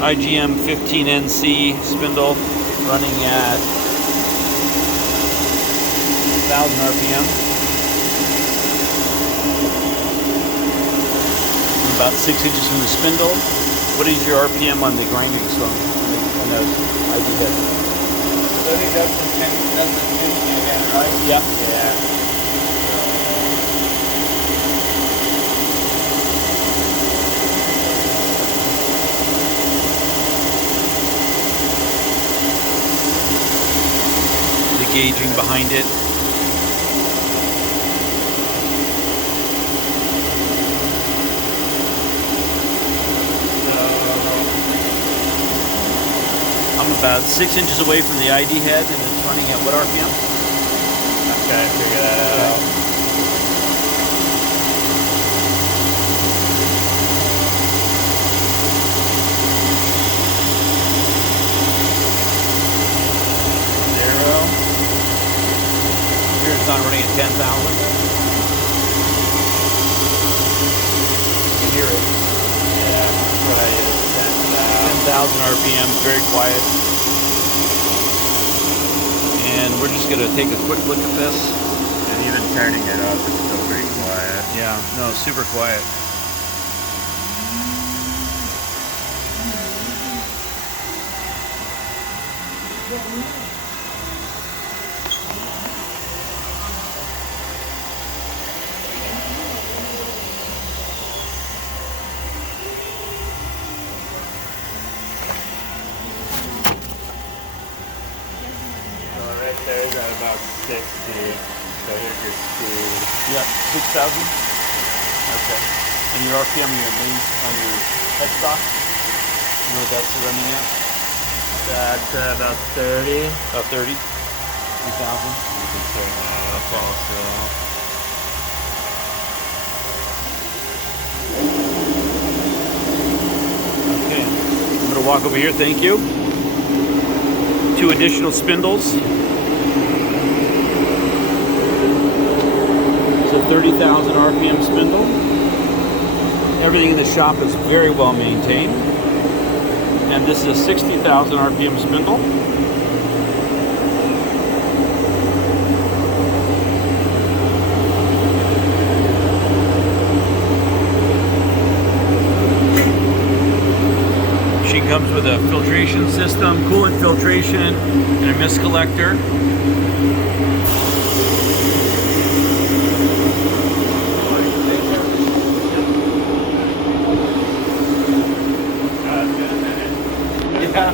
IGM 15NC spindle running at 1,000 RPM. About 6 inches from the spindle. What is your RPM on the grinding stone? On those IG heads? I think that's the 50 again, right? Yeah. Yeah. The gauging behind it. I'm about 6 inches away from the ID head, and it's running at what RPM? I'm trying to figure that out. Here it's on running at 10,000. You hear it. Yeah, probably 10,000 RPM, very quiet. And we're just going to take a quick look at this. And even turning it up, it's still pretty quiet. Yeah, no, super quiet. There's at about 60, so here's your speed. Yeah, 6,000. Okay. And your RPM on your main, on your headstock? You know what that's running at? That's about 30. About 30? 3,000? You can turn that up also. Okay. I'm going to walk over here, thank you. 2 additional spindles. It's a 30,000 RPM spindle. Everything in the shop is very well maintained. And this is a 60,000 RPM spindle. She comes with a filtration system, coolant filtration, and a mist collector. Yeah.